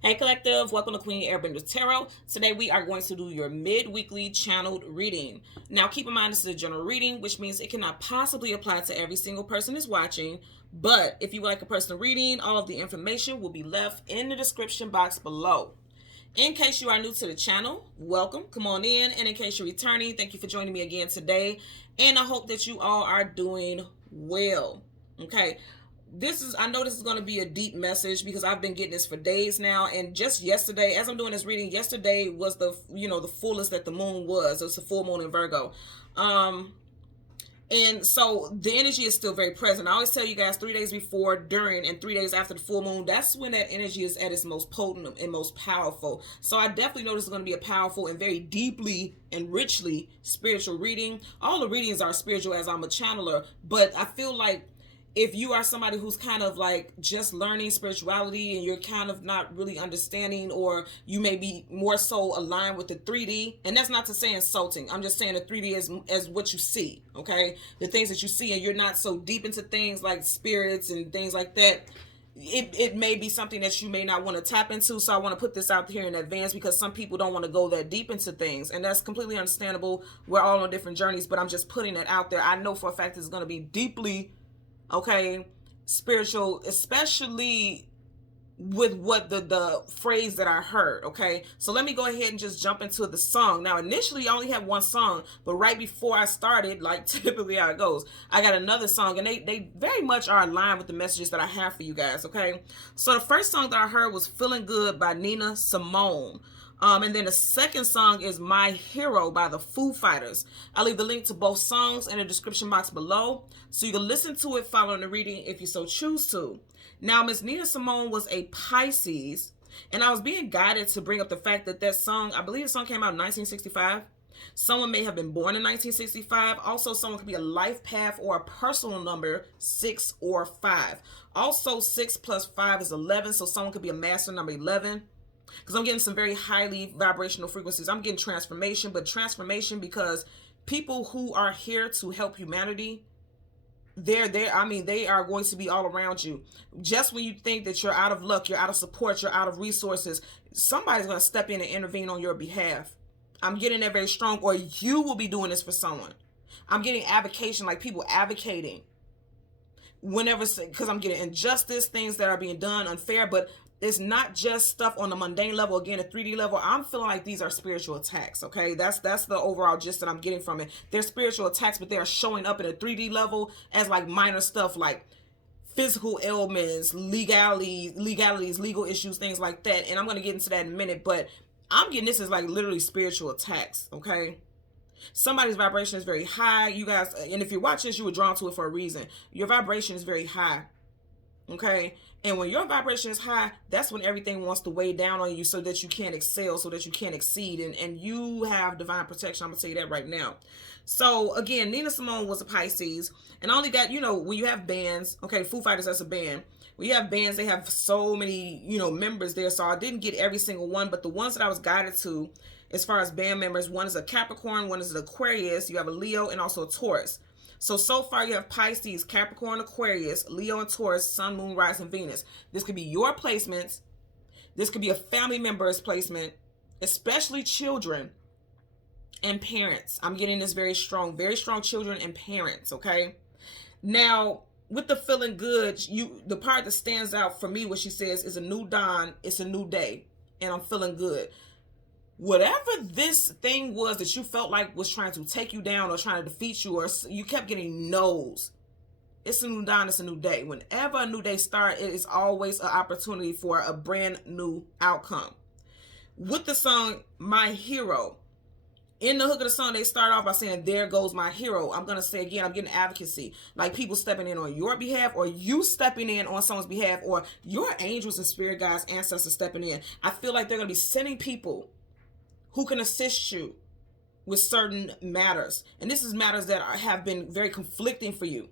Hey Collective, welcome to Queen Airbender Tarot. Today we are going to do your mid-weekly channeled reading. Now keep in mind this is a general reading, which means it cannot possibly apply to every single person that's watching. But if you would like a personal reading, all of the information will be left in the description box below. In case you are new to the channel, welcome, come on in. And in case you're returning, thank you for joining me again today. And I hope that you all are doing well. Okay, I know this is going to be a deep message because I've been getting this for days now, and just yesterday, as I'm doing this reading, yesterday was the fullest that the moon was. It was a full moon in Virgo. And so the energy is still very present. I always tell you guys 3 days before, during, and 3 days after the full moon, that's when that energy is at its most potent and most powerful. So I definitely know this is going to be a powerful and very deeply and richly spiritual reading. All the readings are spiritual as I'm a channeler, but I feel like if you are somebody who's kind of like just learning spirituality and you're kind of not really understanding, or you may be more so aligned with the 3D, and that's not to say insulting, I'm just saying the 3D as what you see, okay? The things that you see, and you're not so deep into things like spirits and things like that, it may be something that you may not want to tap into. So I want to put this out here in advance because some people don't want to go that deep into things, and that's completely understandable. We're all on different journeys, but I'm just putting it out there. I know for a fact it's going to be deeply spiritual, especially with what the phrase that I heard. Okay, so let me go ahead and just jump into the song. Now initially I only had one song, but right before I started, like typically how it goes, I got another song, and they very much are aligned with the messages that I have for you guys. Okay, so the first song that I heard was Feeling Good by Nina Simone. And then the second song is My Hero by the Foo Fighters. I'll leave the link to both songs in the description box below, so you can listen to it following the reading if you so choose to. Now, Miss Nina Simone was a Pisces, and I was being guided to bring up the fact that song, I believe the song came out in 1965. Someone may have been born in 1965. Also, someone could be a life path or a personal number 6 or 5. Also, 6 plus 5 is 11, so someone could be a master number 11. Because I'm getting some very highly vibrational frequencies. I'm getting transformation, but transformation because people who are here to help humanity, they are going to be all around you. Just when you think that you're out of luck, you're out of support, you're out of resources, somebody's going to step in and intervene on your behalf. I'm getting that very strong, or you will be doing this for someone. I'm getting advocation, like people advocating whenever, because I'm getting injustice, things that are being done unfair, but it's not just stuff on the mundane level. Again, a 3D level, I'm feeling like these are spiritual attacks. Okay, that's the overall gist that I'm getting from it. They're spiritual attacks, but they are showing up at a 3D level as like minor stuff, like physical ailments, legalities, legal issues, things like that. And I'm going to get into that in a minute, but I'm getting this as like literally spiritual attacks. Okay, somebody's vibration is very high, you guys, and if you're watching this, you were drawn to it for a reason. Your vibration is very high. Okay, and when your vibration is high, that's when everything wants to weigh down on you so that you can't excel, so that you can't exceed, and you have divine protection. I'm gonna tell you that right now. So again, Nina Simone was a Pisces, and I only got, when you have bands, okay, Foo Fighters, that's a band. When you have bands, they have so many, members there, so I didn't get every single one, but the ones that I was guided to as far as band members, one is a Capricorn, one is an Aquarius, you have a Leo, and also a Taurus. So far you have Pisces, Capricorn, Aquarius, Leo, and Taurus, Sun, Moon, Rise, and Venus. This could be your placements. This could be a family member's placement, especially children and parents. I'm getting this very strong children and parents, okay? Now, with the feeling good, the part that stands out for me, what she says, is a new dawn, it's a new day, and I'm feeling good. Whatever this thing was that you felt like was trying to take you down or trying to defeat you, or you kept getting no's, it's a new dawn, it's a new day. Whenever a new day starts, it is always an opportunity for a brand new outcome. With the song My Hero, in the hook of the song, they start off by saying, there goes my hero. I'm going to say again, I'm getting advocacy, like people stepping in on your behalf, or you stepping in on someone's behalf, or your angels and spirit guides, ancestors stepping in. I feel like they're going to be sending people who can assist you with certain matters. And this is matters that have been very conflicting for you.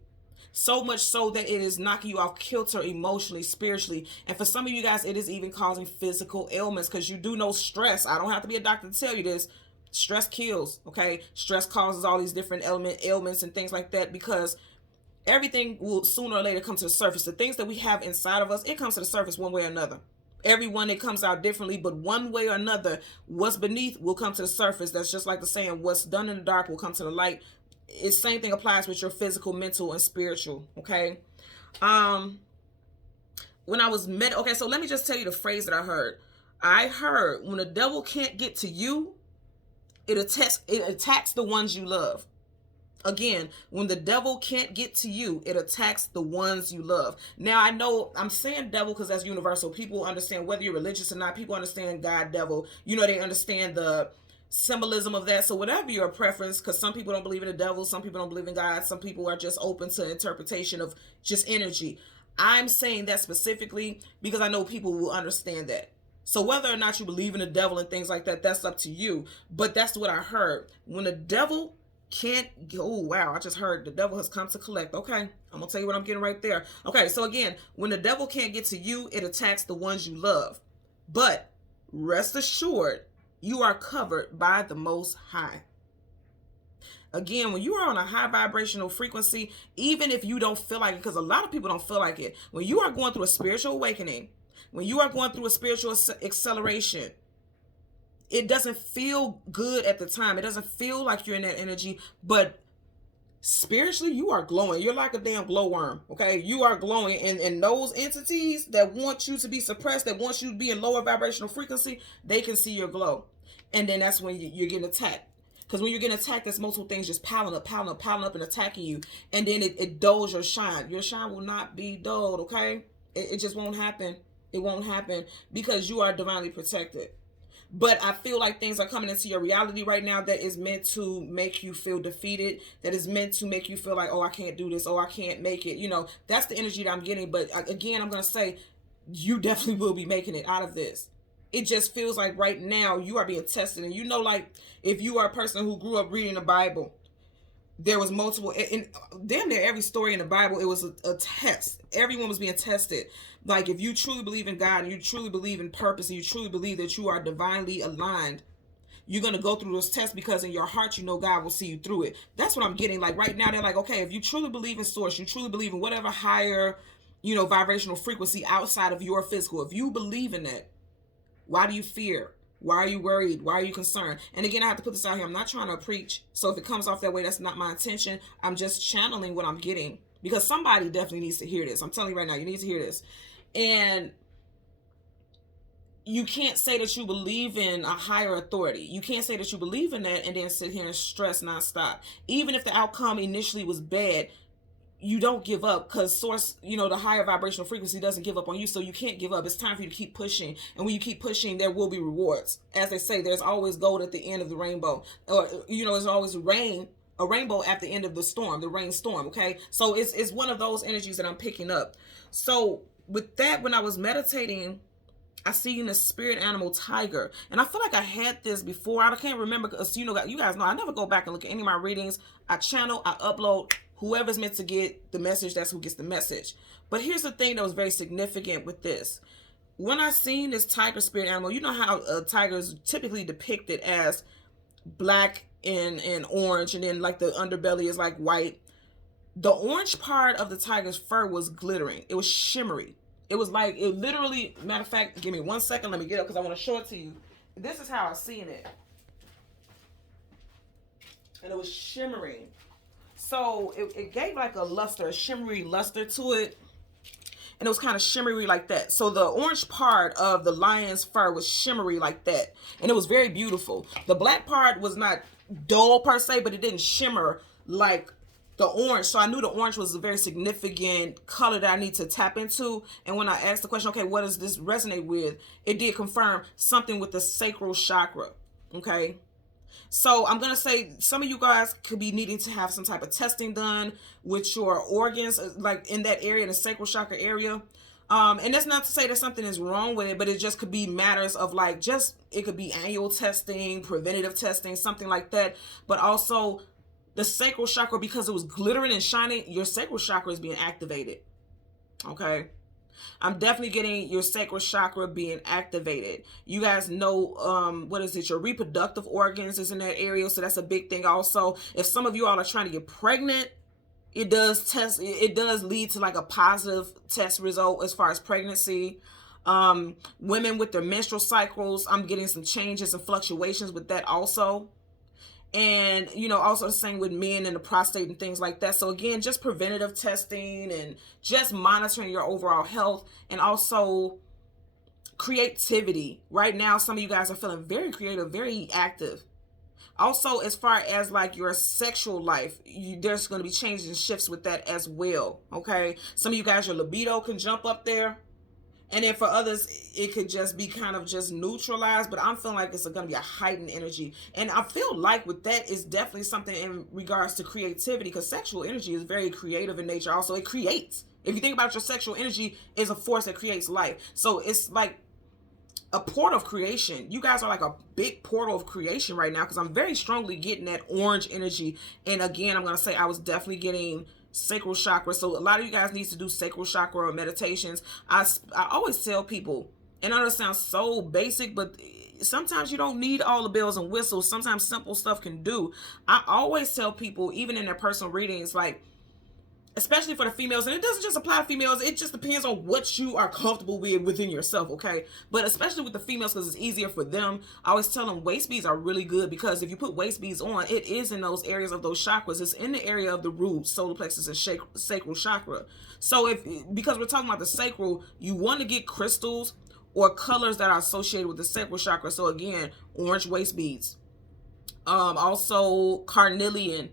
So much so that it is knocking you off kilter emotionally, spiritually. And for some of you guys, it is even causing physical ailments, because you do know stress. I don't have to be a doctor to tell you this. Stress kills, okay? Stress causes all these different ailments and things like that, because everything will sooner or later come to the surface. The things that we have inside of us, it comes to the surface one way or another. Everyone, it comes out differently, but one way or another, what's beneath will come to the surface. That's just like the saying, what's done in the dark will come to the light. It's same thing applies with your physical, mental, and spiritual. Okay. Um, when I was okay, so let me just tell you the phrase that I heard. I heard, when the devil can't get to you, it attacks the ones you love. Again, when the devil can't get to you, it attacks the ones you love. Now, I know I'm saying devil because that's universal. People understand, whether you're religious or not, people understand God, devil. You know, they understand the symbolism of that. So whatever your preference, because some people don't believe in the devil, some people don't believe in God, some people are just open to interpretation of just energy. I'm saying that specifically because I know people will understand that. So whether or not you believe in the devil and things like that, that's up to you. But that's what I heard. When the devil can't go, oh wow, I just heard the devil has come to collect. Okay, I'm gonna tell you what I'm getting right there. Okay, so again, when the devil can't get to you, it attacks the ones you love. But rest assured, you are covered by the Most High. Again, when you are on a high vibrational frequency, even if you don't feel like it, because a lot of people don't feel like it, when you are going through a spiritual awakening, when you are going through a spiritual acceleration, it doesn't feel good at the time. It doesn't feel like you're in that energy, but spiritually, you are glowing. You're like a damn glowworm, okay? You are glowing, and those entities that want you to be suppressed, that want you to be in lower vibrational frequency, they can see your glow. And then that's when you're getting attacked. Because when you're getting attacked, there's multiple things just piling up, and attacking you. And then it dulls your shine. Your shine will not be dulled, okay? It just won't happen. It won't happen because you are divinely protected. But I feel like things are coming into your reality right now that is meant to make you feel defeated, that is meant to make you feel like, oh, I can't do this, oh, I can't make it. You know, that's the energy that I'm getting. But again, I'm going to say, you definitely will be making it out of this. It just feels like right now you are being tested. And you know, like, if you are a person who grew up reading the Bible, there was multiple, in damn near every story in the Bible, it was a test. Everyone was being tested. Like, if you truly believe in God, and you truly believe in purpose, and you truly believe that you are divinely aligned, you're going to go through those tests because in your heart, you know God will see you through it. That's what I'm getting. Like, right now, they're like, okay, if you truly believe in source, you truly believe in whatever higher, vibrational frequency outside of your physical, if you believe in that, why do you fear? Why are you worried? Why are you concerned? And again, I have to put this out here. I'm not trying to preach. So if it comes off that way, that's not my intention. I'm just channeling what I'm getting because somebody definitely needs to hear this. I'm telling you right now, you need to hear this. And you can't say that you believe in a higher authority. You can't say that you believe in that and then sit here and stress nonstop. Even if the outcome initially was bad, you don't give up because source, the higher vibrational frequency doesn't give up on you. So you can't give up. It's time for you to keep pushing. And when you keep pushing, there will be rewards. As they say, there's always gold at the end of the rainbow. Or, there's always a rainbow at the end of the storm, the rainstorm. Okay. So it's one of those energies that I'm picking up. So with that, when I was meditating, I seen the spirit animal tiger. And I feel like I had this before. I can't remember because, you guys know, I never go back and look at any of my readings. I channel, I upload. Whoever's meant to get the message, that's who gets the message. But here's the thing that was very significant with this. When I seen this tiger spirit animal, you know how a tiger is typically depicted as black and orange, and then like the underbelly is like white. The orange part of the tiger's fur was glittering. It was shimmery. It was like, it literally, matter of fact, give me 1 second. Let me get up because I want to show it to you. This is how I seen it. And it was shimmering. So it gave like a shimmery luster to it. And it was kind of shimmery like that. So the orange part of the lion's fur was shimmery like that. And it was very beautiful. The black part was not dull per se, but it didn't shimmer like the orange. So I knew the orange was a very significant color that I need to tap into. And when I asked the question, okay, what does this resonate with? It did confirm something with the sacral chakra. Okay. So I'm going to say some of you guys could be needing to have some type of testing done with your organs, like in that area, in the sacral chakra area. And that's not to say that something is wrong with it, but it just could be matters of like, it could be annual testing, preventative testing, something like that. But also the sacral chakra, because it was glittering and shining, your sacral chakra is being activated. Okay. I'm definitely getting your sacral chakra being activated. You guys know, your reproductive organs is in that area. So that's a big thing. Also, if some of you all are trying to get pregnant, it does lead to like a positive test result as far as pregnancy. Women with their menstrual cycles, I'm getting some changes and fluctuations with that also. And also the same with men and the prostate and things like that. So again, just preventative testing and just monitoring your overall health, and also creativity. Right now, some of you guys are feeling very creative, very active. Also, as far as like your sexual life, there's going to be changes and shifts with that as well. Okay, some of you guys, your libido can jump up there. And then for others, it could just be kind of just neutralized, but I'm feeling like it's going to be a heightened energy. And I feel like with that, it's definitely something in regards to creativity, because sexual energy is very creative in nature. Also, it creates. If you think about your sexual energy, is a force that creates life. So it's like a portal of creation. You guys are like a big portal of creation right now, because I'm very strongly getting that orange energy. And again, I'm going to say I was definitely getting sacral chakra. So a lot of you guys need to do sacral chakra meditations. I always tell people, and I know it sounds so basic, but sometimes you don't need all the bells and whistles. Sometimes simple stuff can do. I always tell people, even in their personal readings, like, especially for the females, and it doesn't just apply to females, it just depends on what you are comfortable with within yourself, okay? But especially with the females, because it's easier for them, I always tell them waist beads are really good, because if you put waist beads on, it is in those areas of those chakras. It's in the area of the root, solar plexus, and sacral chakra. So because we're talking about the sacral, you want to get crystals or colors that are associated with the sacral chakra. So again, orange waist beads. Also carnelian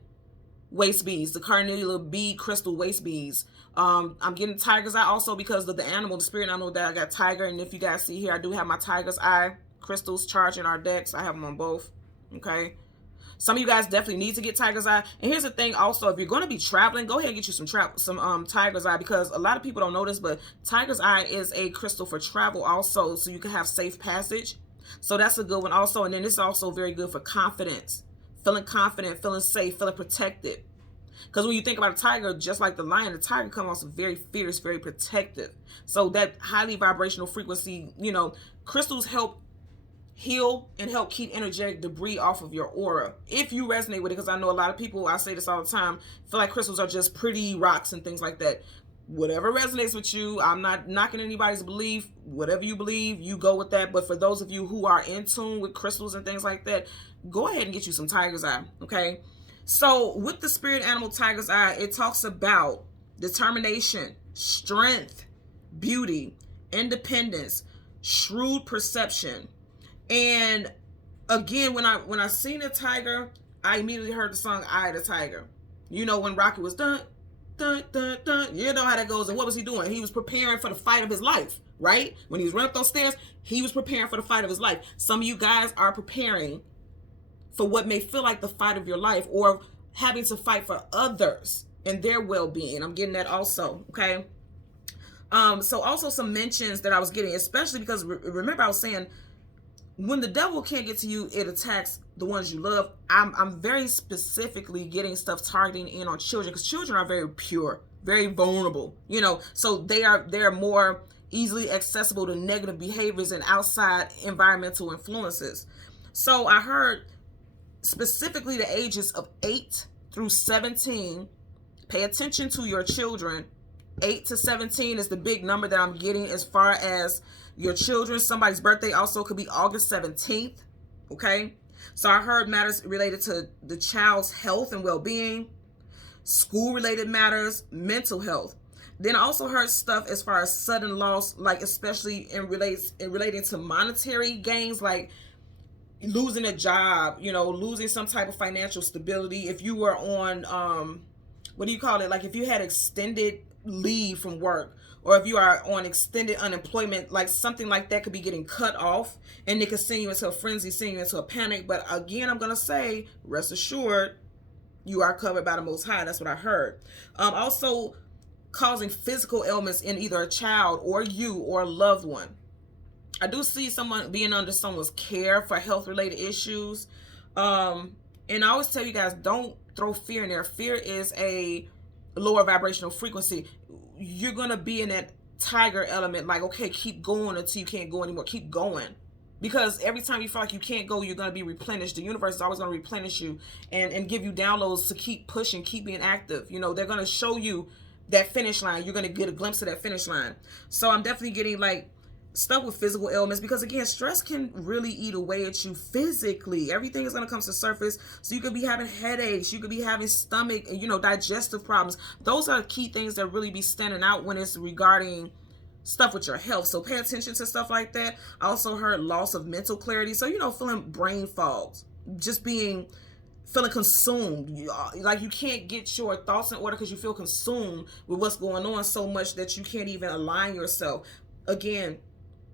waist beads, the carnelian bead crystal waist beads. I'm getting tiger's eye also because of the animal, the spirit. I know that I got tiger, and if you guys see here, I do have my tiger's eye crystals charging our decks. I have them on both. Okay, some of you guys definitely need to get tiger's eye. And here's the thing also, if you're going to be traveling, go ahead and get you some tiger's eye, because a lot of people don't know this, but tiger's eye is a crystal for travel also, so you can have safe passage. So that's a good one also. And then it's also very good for confidence. Feeling confident, feeling safe, feeling protected. Because when you think about a tiger, just like the lion, the tiger comes off very fierce, very protective. So that highly vibrational frequency, crystals help heal and help keep energetic debris off of your aura. If you resonate with it, because I know a lot of people, I say this all the time, feel like crystals are just pretty rocks and things like that. Whatever resonates with you, I'm not knocking anybody's belief. Whatever you believe, you go with that. But for those of you who are in tune with crystals and things like that, go ahead and get you some tiger's eye, okay? So with the spirit animal tiger's eye, it talks about determination, strength, beauty, independence, shrewd perception. And again, when I seen a tiger, I immediately heard the song Eye of the Tiger. When Rocky was dun, dun, dun, dun, you know how that goes. And what was he doing? He was preparing for the fight of his life, right? When he was running up those stairs, he was preparing for the fight of his life. Some of you guys are preparing for what may feel like the fight of your life, or having to fight for others and their well-being. I'm getting that also, okay? So also some mentions that I was getting, especially because remember I was saying, when the devil can't get to you, it attacks the ones you love. I'm very specifically getting stuff targeting in on children, because children are very pure, very vulnerable, so they're more easily accessible to negative behaviors and outside environmental influences. So I heard specifically the ages of 8 through 17, pay attention to your children. 8 to 17 is the big number that I'm getting as far as your children. Somebody's birthday also could be August 17th, okay? So I heard matters related to the child's health and well-being, school-related matters, mental health. Then I also heard stuff as far as sudden loss, like especially in relating to monetary gains, like losing a job, losing some type of financial stability. If you were on, what do you call it? Like if you had extended leave from work, or if you are on extended unemployment, like something like that could be getting cut off, and it could send you into a frenzy, send you into a panic. But again, I'm going to say, rest assured, you are covered by the Most High. That's what I heard. Also causing physical ailments in either a child or you or a loved one. I do see someone being under someone's care for health-related issues. And I always tell you guys, don't throw fear in there. Fear is a lower vibrational frequency. You're going to be in that tiger element, like, okay, keep going until you can't go anymore. Keep going. Because every time you feel like you can't go, you're going to be replenished. The universe is always going to replenish you and give you downloads to keep pushing, keep being active. They're going to show you that finish line. You're going to get a glimpse of that finish line. So I'm definitely getting like stuff with physical ailments, because again, stress can really eat away at you physically. Everything is going to come to the surface. So you could be having headaches, you could be having stomach, digestive problems. Those are key things that really be standing out when it's regarding stuff with your health. So pay attention to stuff like that. I also heard loss of mental clarity. So, feeling brain fogs, just feeling consumed. You can't get your thoughts in order because you feel consumed with what's going on so much that you can't even align yourself. Again,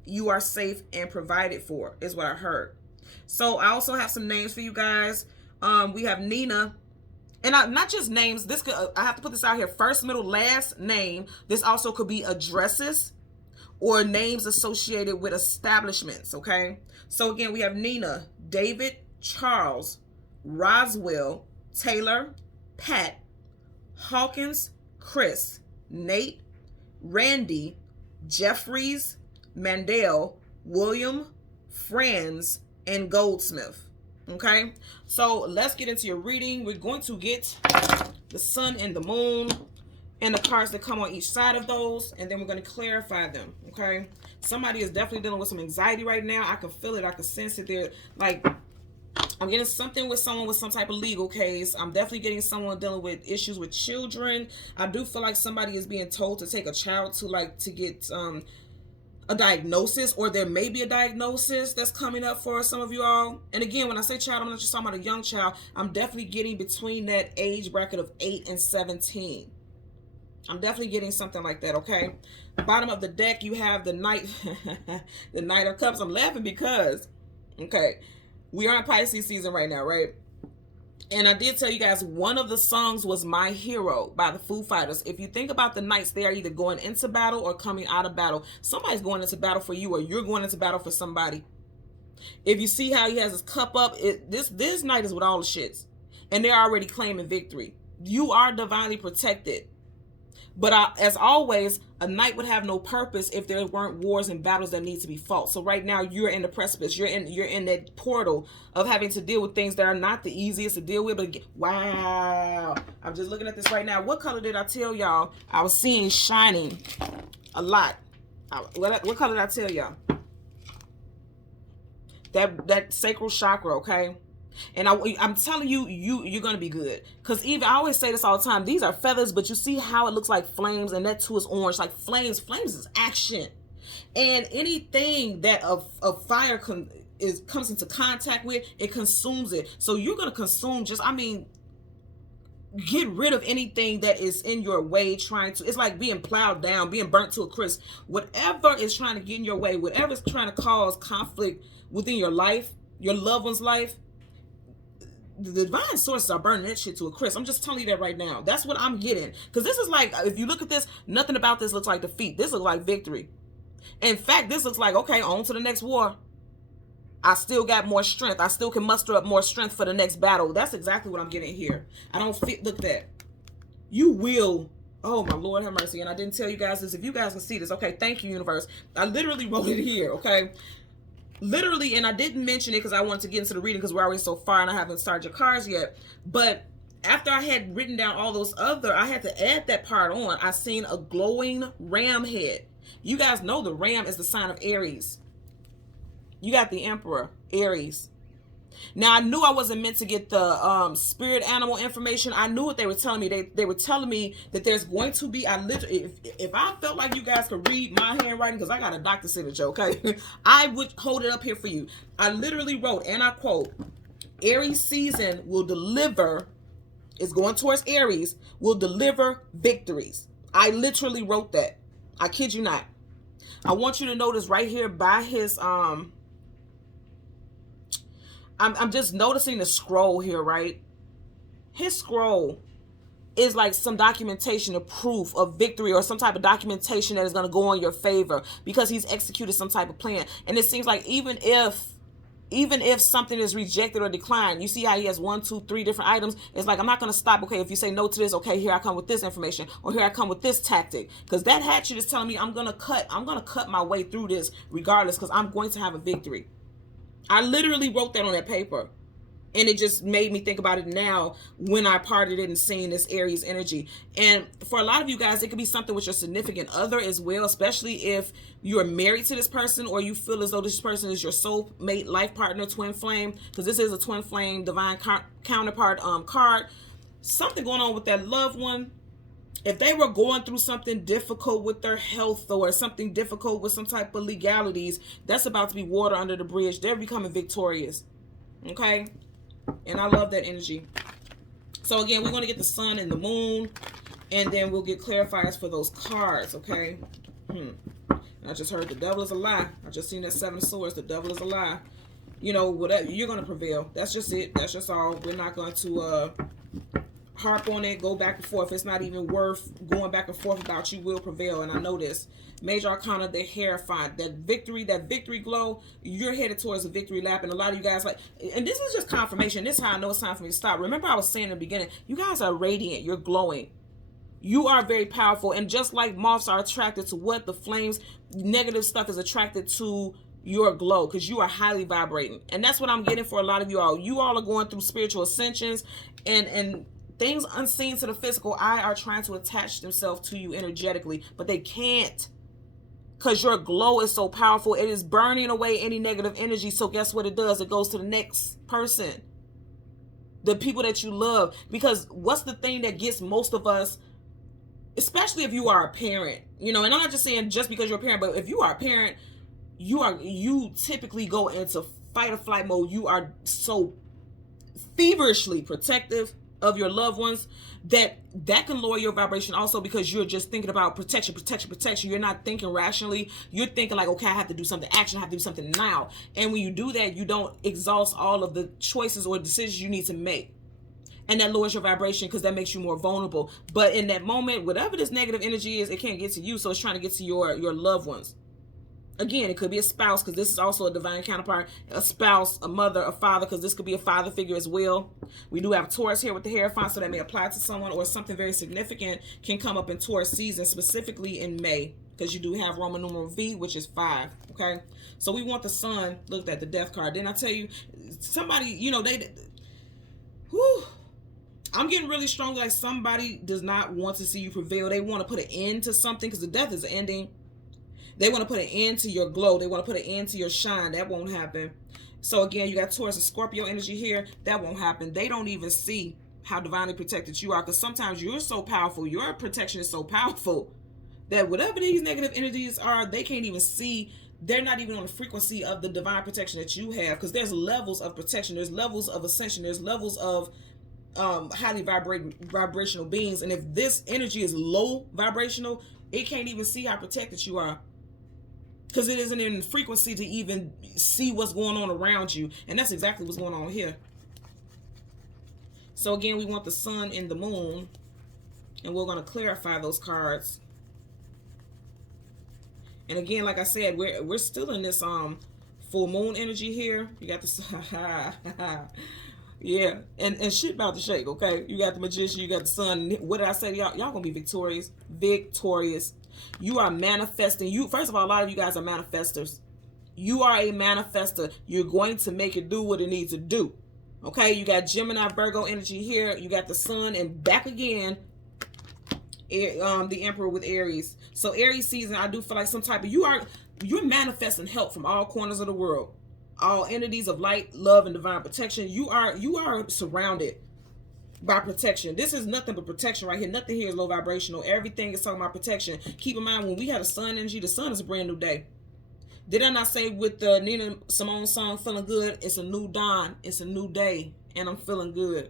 you are safe and provided for, is what I heard. So I also have some names for you guys. We have Nina. And not just names. I have to put this out here. First, middle, last name. This also could be addresses or names associated with establishments, okay? So again, we have Nina, David, Charles, Roswell, Taylor, Pat, Hawkins, Chris, Nate, Randy, Jeffries, Mandel, William, Franz, and Goldsmith. Okay, so let's get into your reading. We're going to get the sun and the moon and the cards that come on each side of those, and then we're going to clarify them. Okay, somebody is definitely dealing with some anxiety right now. I can feel it. I can sense it. They're like, I'm getting something with someone with some type of legal case. I'm definitely getting someone dealing with issues with children. I do feel like somebody is being told to take a child to get a diagnosis, or there may be a diagnosis that's coming up for some of you all. And again, when I say child, I'm not just talking about a young child. I'm definitely getting between that age bracket of 8 and 17. I'm definitely getting something like that, okay? Bottom of the deck, you have the Knight, the Knight of Cups. I'm laughing because, okay, we are in Pisces season right now, right? And I did tell you guys one of the songs was My Hero by the Foo Fighters. If you think about the Knights, they are either going into battle or coming out of battle. Somebody's going into battle for you, or you're going into battle for somebody. If you see how he has his cup up, this Knight is with all the shits. And they're already claiming victory. You are divinely protected. But as always, a knight would have no purpose if there weren't wars and battles that need to be fought. So right now you're in the precipice. You're in that portal of having to deal with things that are not the easiest to deal with. But wow, I'm just looking at this right now. What color did I tell y'all I was seeing shining a lot? What color did I tell y'all? That sacral chakra, okay? And I'm telling you, you're going to be good. Because even, I always say this all the time, these are feathers, but you see how it looks like flames, and that too is orange. Like flames is action. And anything that of fire comes into contact with, it consumes it. So you're going to consume get rid of anything that is in your way, it's like being plowed down, being burnt to a crisp. Whatever is trying to get in your way, whatever is trying to cause conflict within your life, your loved one's life, the divine sources are burning that shit to a crisp. I'm just telling you that right now. That's what I'm getting. Because this is like, if you look at this, nothing about this looks like defeat. This looks like victory. In fact, this looks like, okay, on to the next war. I still got more strength. I still can muster up more strength for the next battle. That's exactly what I'm getting here. I don't fit. Look at that. You will. Oh, my Lord, have mercy. And I didn't tell you guys this. If you guys can see this. Okay, thank you, universe. I literally wrote it here, okay? Literally, and I didn't mention it because I wanted to get into the reading because we're already so far and I haven't started your cards yet. But after I had written down all those I had to add that part on. I seen a glowing ram head. You guys know the ram is the sign of Aries. You got the Emperor, Aries. Now, I knew I wasn't meant to get the spirit animal information. I knew what they were telling me. They were telling me that there's going to be, if I felt like you guys could read my handwriting, because I got a doctor's signature, okay? I would hold it up here for you. I literally wrote, and I quote, Aries season will deliver, is going towards Aries, will deliver victories. I literally wrote that. I kid you not. I want you to notice right here by his, I'm just noticing the scroll here, right? His scroll is like some documentation of proof of victory, or some type of documentation that is going to go in your favor because he's executed some type of plan. And it seems like even if something is rejected or declined, you see how he has 1, 2, 3 different items. It's like, I'm not going to stop. Okay, if you say no to this, okay, here I come with this information, or here I come with this tactic. Because that hatchet is telling me I'm going to cut my way through this regardless, because I'm going to have a victory. I literally wrote that on that paper. And it just made me think about it now when I parted it and seeing this Aries energy. And for a lot of you guys, it could be something with your significant other as well, especially if you're married to this person or you feel as though this person is your soulmate, life partner, twin flame, because this is a twin flame divine counterpart card. Something going on with that loved one. If they were going through something difficult with their health or something difficult with some type of legalities, that's about to be water under the bridge. They're becoming victorious. Okay? And I love that energy. So again, we're going to get the sun and the moon, and then we'll get clarifiers for those cards, okay? I just heard the devil is a lie. I just seen that 7 of swords. The devil is a lie. You know, whatever, you're going to prevail. That's just it. That's just all. We're not going to harp on it, go back and forth. It's not even worth going back and forth about. You will prevail, and I know this. Major Arcana, the Hierophant, that victory glow, you're headed towards a victory lap. And a lot of you guys like, and this is just confirmation. This is how I know it's time for me to stop. Remember I was saying in the beginning, you guys are radiant. You're glowing. You are very powerful. And just like moths are attracted to what the flames, negative stuff is attracted to your glow, because you are highly vibrating. And that's what I'm getting for a lot of you all. You all are going through spiritual ascensions, and things unseen to the physical eye are trying to attach themselves to you energetically, but they can't, because your glow is so powerful. It is burning away any negative energy. So guess what it does? It goes to the next person, the people that you love. Because what's the thing that gets most of us, especially if you are a parent, you know, and I'm not just saying just because you're a parent, but if you are a parent, you typically go into fight or flight mode. You are so feverishly protective of your loved ones that can lower your vibration also, because you're just thinking about protection. You're not thinking rationally. You're thinking like, okay, I have to do something, action, I have to do something now. And when you do that, you don't exhaust all of the choices or decisions you need to make. And that lowers your vibration, because that makes you more vulnerable. But in that moment, whatever this negative energy is, it can't get to you, so it's trying to get to your loved ones. Again, it could be a spouse, because this is also a divine counterpart. A spouse, a mother, a father, because this could be a father figure as well. We do have Taurus here with the Hierophant, so that may apply to someone, or something very significant can come up in Taurus season, specifically in May, because you do have Roman numeral V, which is 5. Okay, so we want the sun. Looked at the death card. Didn't I tell you? Somebody, you know, I'm getting really strong. Like somebody does not want to see you prevail. They want to put an end to something, because the death is ending. They want to put an end to your glow. They want to put an end to your shine. That won't happen. So again, you got Taurus and Scorpio energy here. That won't happen. They don't even see how divinely protected you are, because sometimes you're so powerful. Your protection is so powerful that whatever these negative energies are, they can't even see. They're not even on the frequency of the divine protection that you have, because there's levels of protection. There's levels of ascension. There's levels of highly vibrational beings. And if this energy is low vibrational, it can't even see how protected you are, because it isn't in frequency to even see what's going on around you. And that's exactly what's going on here. So again, we want the sun and the moon, and we're going to clarify those cards. And again, like I said, we're still in this full moon energy here. You got the yeah, and shit about to shake. Okay, you got the Magician, you got the sun. What did I say? Y'all gonna be victorious. You are manifesting. First of all, a lot of you guys are manifestors. You are a manifester. You're going to make it do what it needs to do. Okay, you got Gemini, Virgo energy here. You got the sun, and back again, the Emperor with Aries. So Aries season, I do feel like some type of you're manifesting help from all corners of the world. All entities of light, love, and divine protection. You are surrounded by protection. This is nothing but protection right here. Nothing here is low vibrational. Everything is talking about protection. Keep in mind, when we have the sun energy, the sun is a brand new day. Did I not say with the Nina Simone song, Feeling Good? It's a new dawn. It's a new day. And I'm feeling good.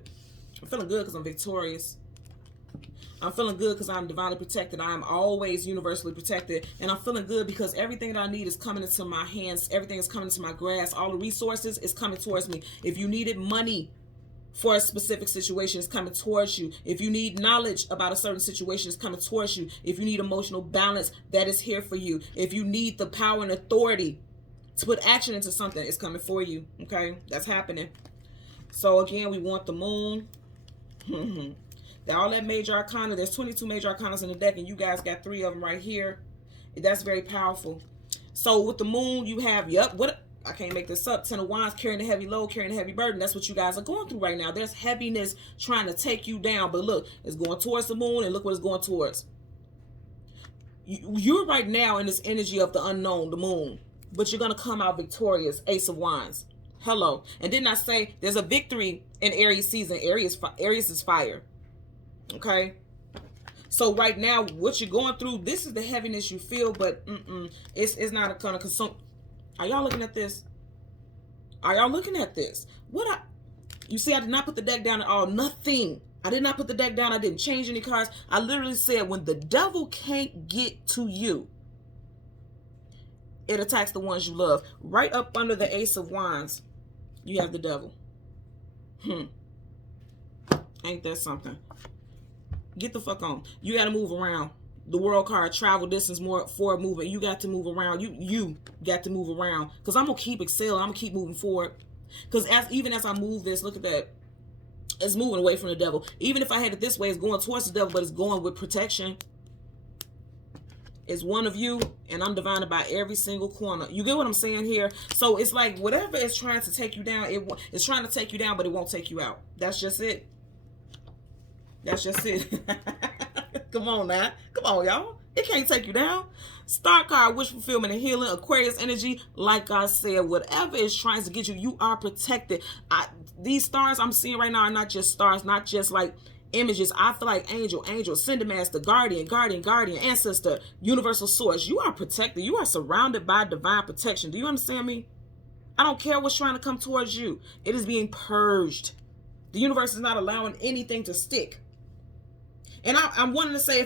I'm feeling good because I'm victorious. I'm feeling good because I'm divinely protected. I am always universally protected. And I'm feeling good because everything that I need is coming into my hands. Everything is coming into my grasp. All the resources is coming towards me. If you needed money for a specific situation, it's coming towards you. If you need knowledge about a certain situation, it's coming towards you. If you need emotional balance, that is here for you. If you need the power and authority to put action into something, it's coming for you. Okay, that's happening. So again, we want the moon. All that major arcana, there's 22 major arcanas in the deck, and you guys got 3 of them right here. That's very powerful. So with the moon, you have, I can't make this up. 10 of Wands, carrying a heavy load, carrying a heavy burden. That's what you guys are going through right now. There's heaviness trying to take you down. But look, it's going towards the moon, and look what it's going towards. You're right now in this energy of the unknown, the moon. But you're going to come out victorious. Ace of Wands. Hello. And didn't I say there's a victory in Aries season? Aries is fire. Okay? So right now, what you're going through, this is the heaviness you feel, but it's not going to consume. Are y'all looking at this? Are y'all looking at this? You see, I did not put the deck down at all. Nothing. I did not put the deck down. I didn't change any cards. I literally said, when the devil can't get to you, it attacks the ones you love. Right up under the Ace of Wands, you have the devil. Ain't that something? Get the fuck on. You got to move around. The world card, travel distance, more forward movement. You got to move around. You got to move around. Because I'm going to keep excelling. I'm going to keep moving forward. Because even as I move this, look at that. It's moving away from the devil. Even if I had it this way, it's going towards the devil, but it's going with protection. It's one of you, and I'm divided by every single corner. You get what I'm saying here? So it's like whatever is trying to take you down, it's trying to take you down, but it won't take you out. That's just it. That's just it. Come on now. Come on, y'all. It can't take you down. Star card, wish fulfillment and healing, Aquarius energy. Like I said, whatever is trying to get you, you are protected. These stars I'm seeing right now are not just stars, not just like images. I feel like angel, cinder master, guardian, ancestor, universal source. You are protected. You are surrounded by divine protection. Do you understand me? I don't care what's trying to come towards you. It is being purged. The universe is not allowing anything to stick. And I'm wanting to say,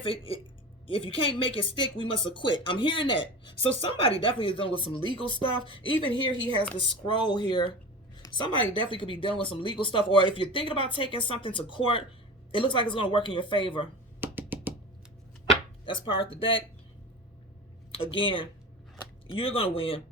if you can't make it stick, we must acquit. I'm hearing that. So somebody definitely is dealing with some legal stuff. Even here, he has this scroll here. Somebody definitely could be dealing with some legal stuff. Or if you're thinking about taking something to court, it looks like it's going to work in your favor. That's part of the deck. Again, you're going to win.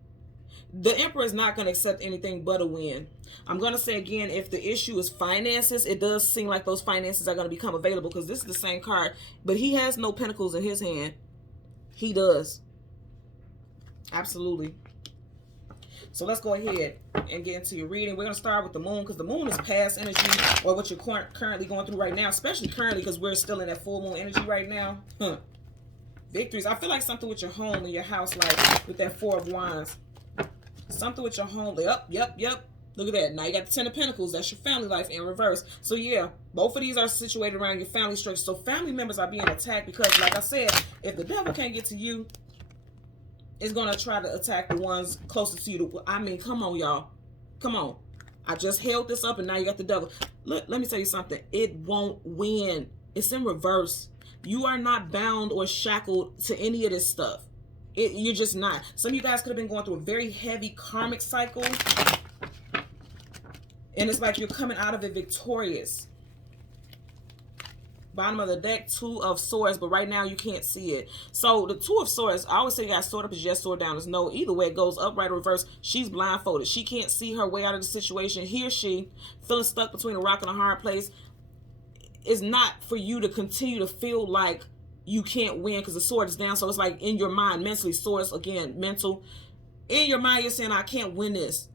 The Emperor is not going to accept anything but a win. I'm going to say again, if the issue is finances, it does seem like those finances are going to become available, because this is the same card, but he has no pentacles in his hand. He does. Absolutely. So let's go ahead and get into your reading. We're going to start with the moon, because the moon is past energy, or what you're currently going through right now, especially currently because we're still in that full moon energy right now. Victories. I feel like something with your home and your house, like with that Four of Wands. Something with your home. Yep. Look at that. Now you got the Ten of Pentacles. That's your family life in reverse. So yeah, both of these are situated around your family structure. So family members are being attacked because, like I said, if the devil can't get to you, it's going to try to attack the ones closest to you. I mean, come on, y'all. Come on. I just held this up and now you got the devil. Look, let me tell you something. It won't win. It's in reverse. You are not bound or shackled to any of this stuff. You're just not. Some of you guys could have been going through a very heavy karmic cycle. And it's like you're coming out of it victorious. Bottom of the deck, Two of Swords, but right now you can't see it. So the Two of Swords, I always say you got sword up is yes, sword down is no. Either way, it goes up, right, or reverse. She's blindfolded. She can't see her way out of the situation. He or she feeling stuck between a rock and a hard place. It's not for you to continue to feel like you can't win because the sword is down. So it's like in your mind, mentally, swords, again, mental. In your mind, you're saying, I can't win this.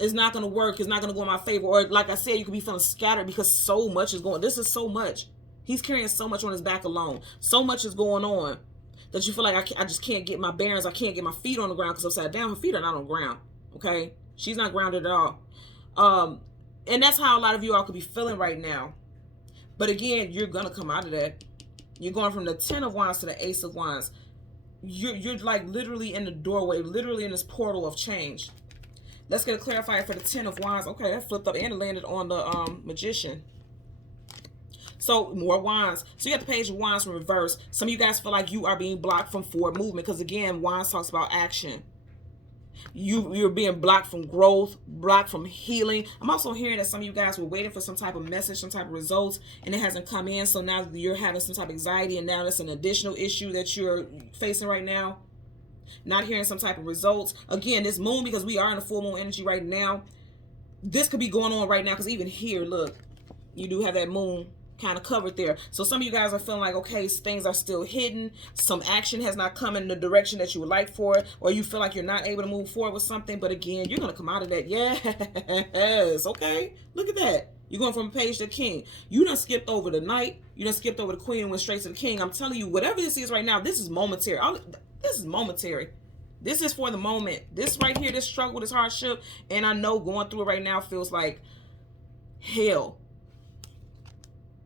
It's not going to work. It's not going to go in my favor. Or like I said, you could be feeling scattered because so much is going. This is so much. He's carrying so much on his back alone. So much is going on that you feel like I just can't get my bearings. I can't get my feet on the ground because upside down, her feet are not on the ground. Okay? She's not grounded at all. And that's how a lot of you all could be feeling right now. But again, you're going to come out of that. You're going from the Ten of Wands to the Ace of Wands. You're like literally in the doorway, literally in this portal of change. Let's get a clarifier for the Ten of Wands. Okay, that flipped up and it landed on the Magician. So, more Wands. So, you got the Page of Wands from reverse. Some of you guys feel like you are being blocked from forward movement because, again, Wands talks about action. You're being blocked from growth, blocked from healing. I'm also hearing that some of you guys were waiting for some type of message, some type of results, and it hasn't come in. So, now you're having some type of anxiety, and now that's an additional issue that you're facing right now. Not hearing some type of results. Again, this moon, because we are in a full moon energy right now, this could be going on right now because even here, look, you do have that moon. kind of covered there. So some of you guys are feeling like, okay, things are still hidden. Some action has not come in the direction that you would like for it, or you feel like you're not able to move forward with something. But again, you're going to come out of that. Yes. Okay. Look at that. You're going from a page to king. You done skipped over the knight. You done skipped over the queen and went straight to the king. I'm telling you, whatever this is right now, this is momentary. This is momentary. This is for the moment. This right here, this struggle, this hardship, and I know going through it right now feels like hell.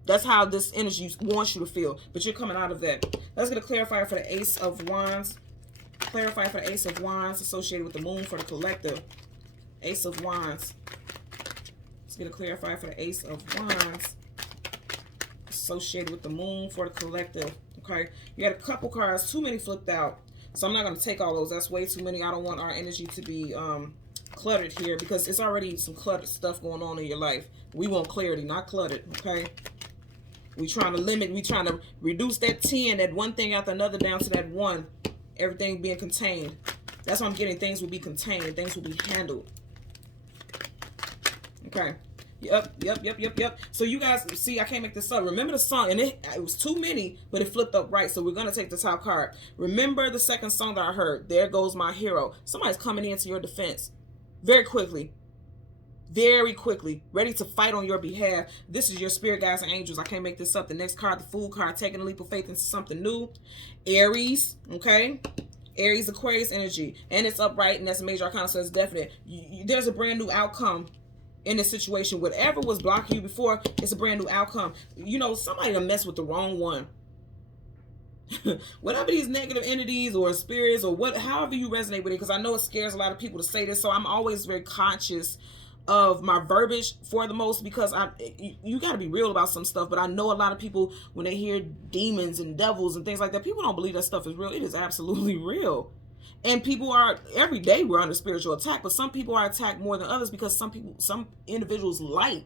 That's how this energy wants you to feel, but you're coming out of that. Let's get a clarifier for the Ace of Wands. Clarify for the Ace of Wands associated with the moon for the collective. Ace of Wands. Let's get a clarifier for the Ace of Wands associated with the moon for the collective. Okay, you had a couple cards, too many flipped out. So I'm not going to take all those. That's way too many. I don't want our energy to be cluttered here because it's already some cluttered stuff going on in your life. We want clarity, not cluttered, okay? We trying to limit, we trying to reduce that 10, that one thing after another down to that one. Everything being contained. That's what I'm getting. Things will be contained. Things will be handled. Okay. Yep. So you guys, see, I can't make this up. Remember the song, and it was too many, but it flipped up right. So we're going to take the top card. Remember the second song that I heard, There Goes My Hero. Somebody's coming into your defense very quickly. Very quickly, ready to fight on your behalf. This is your spirit guides and angels. I can't make this up. The next card, the Fool card, taking a leap of faith into something new. Aries, okay? Aries, Aquarius energy. And it's upright, and that's a major arcana, so it's definite. There's a brand new outcome in this situation. Whatever was blocking you before, it's a brand new outcome. You know, somebody done messed with the wrong one. Whatever these negative entities or spirits or however you resonate with it, because I know it scares a lot of people to say this, so I'm always very conscious of my verbiage for the most, because you got to be real about some stuff. But I know a lot of people, when they hear demons and devils and things like that, people don't believe that stuff is real. It is absolutely real. And people are, every day we're under spiritual attack, but some people are attacked more than others because some individuals' light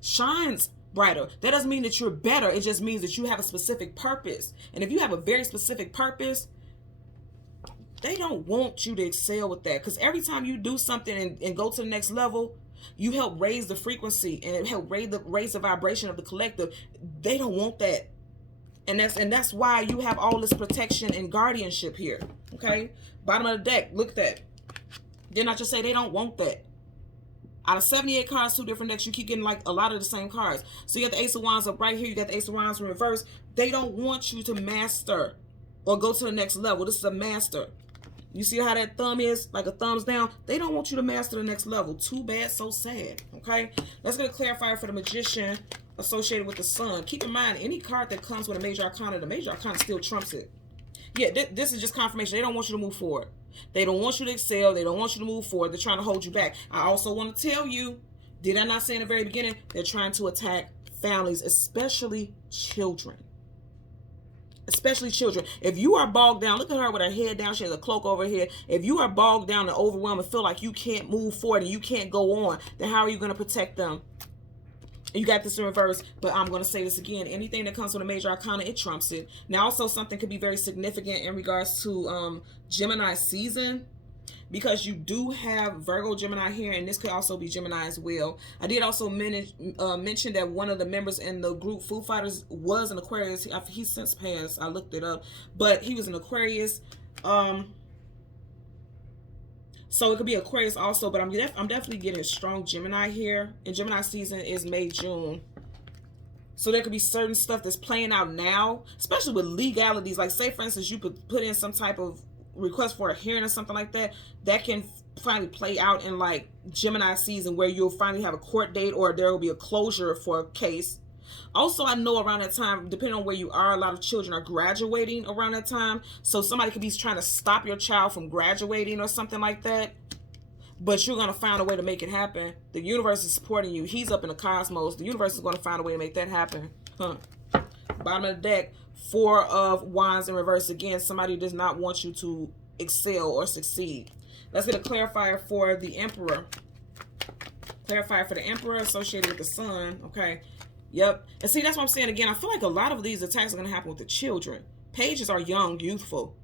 shines brighter. That doesn't mean that you're better. It just means that you have a specific purpose. And if you have a very specific purpose, they don't want you to excel with that. Because every time you do something and go to the next level, you help raise the frequency and help raise the vibration of the collective. They don't want that. And that's why you have all this protection and guardianship here. Okay? Bottom of the deck, look at that. Didn't I just say they don't want that? Out of 78 cards, 2 different decks, you keep getting like a lot of the same cards. So you got the Ace of Wands up right here. You got the Ace of Wands in reverse. They don't want you to master or go to the next level. This is a master. You see how that thumb is? Like a thumbs down. They don't want you to master the next level. Too bad, so sad. Okay? Let's get a clarifier for the Magician associated with the Sun. Keep in mind, any card that comes with a major arcana, the major arcana still trumps it. Yeah, this is just confirmation. They don't want you to move forward. They don't want you to excel. They don't want you to move forward. They're trying to hold you back. I also want to tell you, did I not say in the very beginning, they're trying to attack families, especially children. Especially children. If you are bogged down, look at her with her head down. She has a cloak over here. If you are bogged down and overwhelmed and feel like you can't move forward and you can't go on, then how are you going to protect them? You got this in reverse, but I'm going to say this again. Anything that comes with a major arcana, it trumps it. Now, also something could be very significant in regards to Gemini season, because you do have Virgo, Gemini here, and this could also be Gemini as well. I did also mention that one of the members in the group Foo Fighters was an Aquarius. He's since passed. I looked it up, but he was an Aquarius. So it could be Aquarius also, but I'm definitely getting strong Gemini here. And Gemini season is May, June. So there could be certain stuff that's playing out now, especially with legalities. Like, say, for instance, you could put in some type of request for a hearing or something like that. That can finally play out in, like, Gemini season, where you'll finally have a court date or there will be a closure for a case. Also, I know around that time, depending on where you are, a lot of children are graduating around that time. So somebody could be trying to stop your child from graduating or something like that. But you're going to find a way to make it happen. The universe is supporting you. He's up in the cosmos. The universe is going to find a way to make that happen. Bottom of the deck, 4 of Wands in reverse. Again, somebody does not want you to excel or succeed. Let's get a clarifier for the Emperor. Clarifier for the Emperor associated with the Sun. Okay. Yep. And see, that's what I'm saying again. I feel like a lot of these attacks are going to happen with the children. Pages are young, youthful.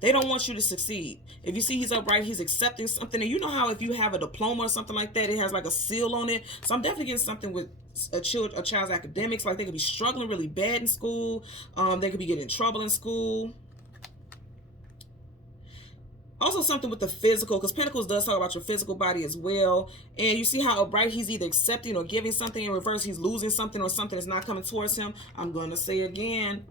They don't want you to succeed. If you see he's upright, he's accepting something. And you know how if you have a diploma or something like that, it has like a seal on it. So I'm definitely getting something with a child's academics. Like they could be struggling really bad in school. They could be getting in trouble in school. Also something with the physical, because Pentacles does talk about your physical body as well. And you see how upright he's either accepting or giving something. In reverse, he's losing something or something is not coming towards him. I'm going to say again,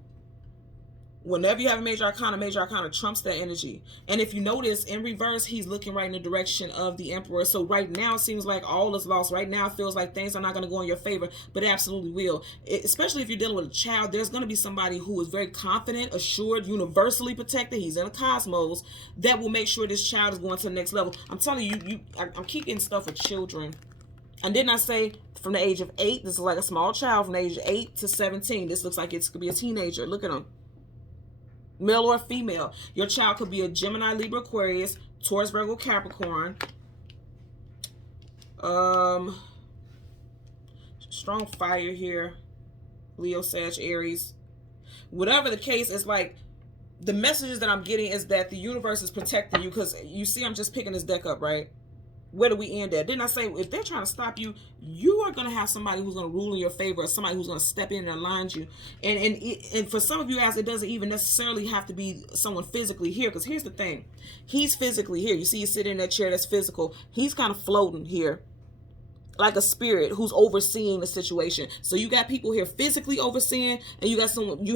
whenever you have a major arcana trumps that energy. And if you notice, in reverse, he's looking right in the direction of the Emperor. So right now, it seems like all is lost. Right now, it feels like things are not going to go in your favor, but it absolutely will. Especially if you're dealing with a child, there's going to be somebody who is very confident, assured, universally protected. He's in a cosmos that will make sure this child is going to the next level. I'm telling you, I'm keeping stuff with children. And didn't I say from the age of 8, this is like a small child from the age of 8 to 17. This looks like it could be a teenager. Look at him. Male or female. Your child could be a Gemini, Libra, Aquarius, Taurus, Virgo, Capricorn. Strong fire here. Leo, Sag, Aries. Whatever the case, it's like the messages that I'm getting is that the universe is protecting you, because you see I'm just picking this deck up, right? Where do we end at? Didn't I say if they're trying to stop you, you are going to have somebody who's going to rule in your favor, or somebody who's going to step in and align you. And for some of you guys, it doesn't even necessarily have to be someone physically here, because here's the thing. He's physically here. You see he's sitting in that chair that's physical. He's kind of floating here like a spirit who's overseeing the situation. So you got people here physically overseeing, and you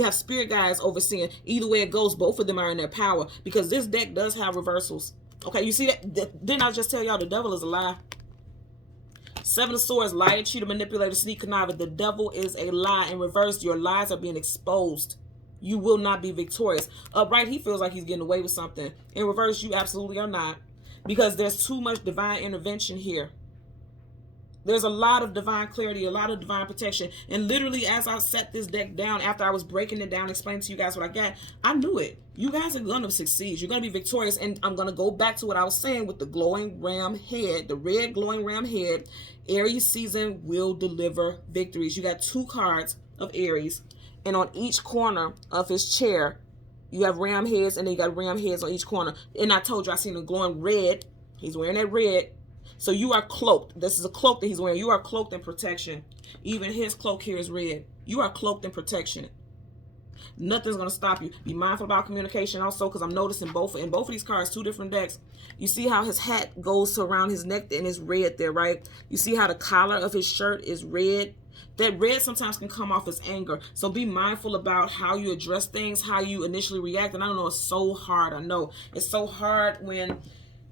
have spirit guys overseeing. Either way it goes, both of them are in their power, because this deck does have reversals. Okay, you see that? Didn't I just tell y'all the devil is a lie? 7 of Swords, liar, cheater, manipulator, sneak, conniver. The devil is a lie. In reverse, your lies are being exposed. You will not be victorious. Upright, he feels like he's getting away with something. In reverse, you absolutely are not, because there's too much divine intervention here. There's a lot of divine clarity, a lot of divine protection. And literally, as I set this deck down, after I was breaking it down, explaining to you guys what I got, I knew it. You guys are going to succeed. You're going to be victorious. And I'm going to go back to what I was saying with the glowing ram head, the red glowing ram head. Aries season will deliver victories. You got 2 cards of Aries. And on each corner of his chair, you have ram heads, and then you got ram heads on each corner. And I told you I seen a glowing red. He's wearing that red. So you are cloaked. This is a cloak that he's wearing. You are cloaked in protection. Even his cloak here is red. You are cloaked in protection. Nothing's going to stop you. Be mindful about communication also, because I'm noticing in both of these cards, 2 different decks. You see how his hat goes around his neck and it's red there, right? You see how the collar of his shirt is red? That red sometimes can come off as anger. So be mindful about how you address things, how you initially react. And I don't know, it's so hard. I know it's so hard when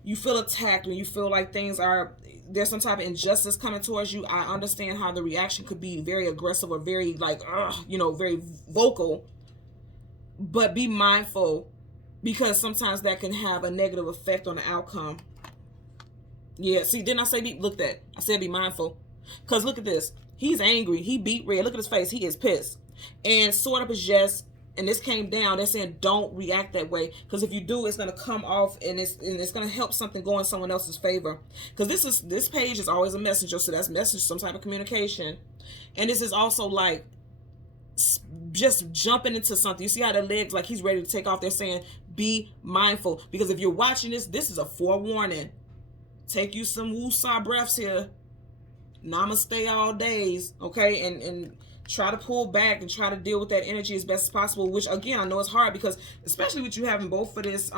you feel attacked, when you feel like there's some type of injustice coming towards you. I understand how the reaction could be very aggressive or very very vocal. But be mindful, because sometimes that can have a negative effect on the outcome. Yeah, see, didn't I say look that? I said be mindful. Because look at this. He's angry. He beat red. Look at his face. He is pissed. And sort of is just, and this came down, they're saying don't react that way, because if you do, it's going to come off and it's going to help something go in someone else's favor. Because this page is always a messenger, so that's message, some type of communication. And this is also like just jumping into something. You see how the legs, like he's ready to take off. They're saying be mindful, because if you're watching this is a forewarning. Take you some woo-saw breaths here. Namaste all days, okay? And try to pull back and try to deal with that energy as best as possible, which again, I know it's hard, because especially with you having both for this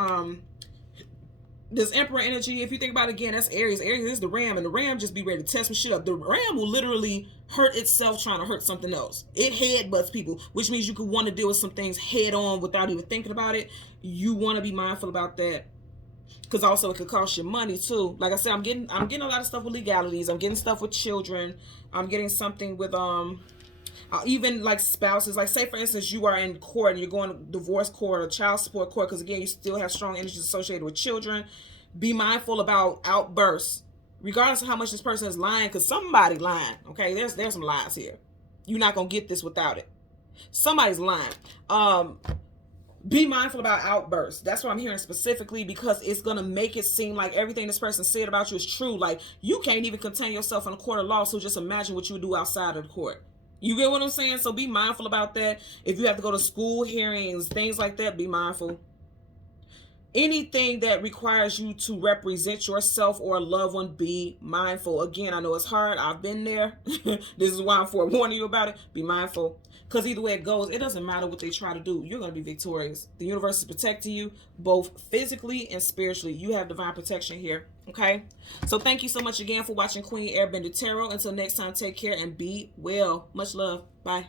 Emperor energy, if you think about it again, that's Aries. Aries is the ram, and the ram just be ready to test some shit up. The ram will literally hurt itself trying to hurt something else. It headbutts people, which means you could want to deal with some things head on without even thinking about it. You want to be mindful about that, because also it could cost you money too. Like I said, I'm getting a lot of stuff with legalities. I'm getting stuff with children. I'm getting something with even like spouses. Like say for instance, you are in court and you're going to divorce court or child support court, because again, you still have strong energies associated with children. Be mindful about outbursts, regardless of how much this person is lying, because somebody lying. Okay, there's some lies here. You're not gonna get this without it. Somebody's lying. Be mindful about outbursts. That's what I'm hearing specifically, because it's going to make it seem like everything this person said about you is true. Like you can't even contain yourself in a court of law, so just imagine what you would do outside of the court. You get what I'm saying? So be mindful about that. If you have to go to school hearings, things like that, be mindful. anything that requires you to represent yourself or a loved one, be mindful. Again, I know it's hard. I've been there. This is why I'm forewarning you about it. Be mindful. Because either way it goes, it doesn't matter what they try to do. You're going to be victorious. The universe is protecting you both physically and spiritually. You have divine protection here. Okay? So thank you so much again for watching Queen Airbender Tarot. Until next time, take care and be well. Much love. Bye.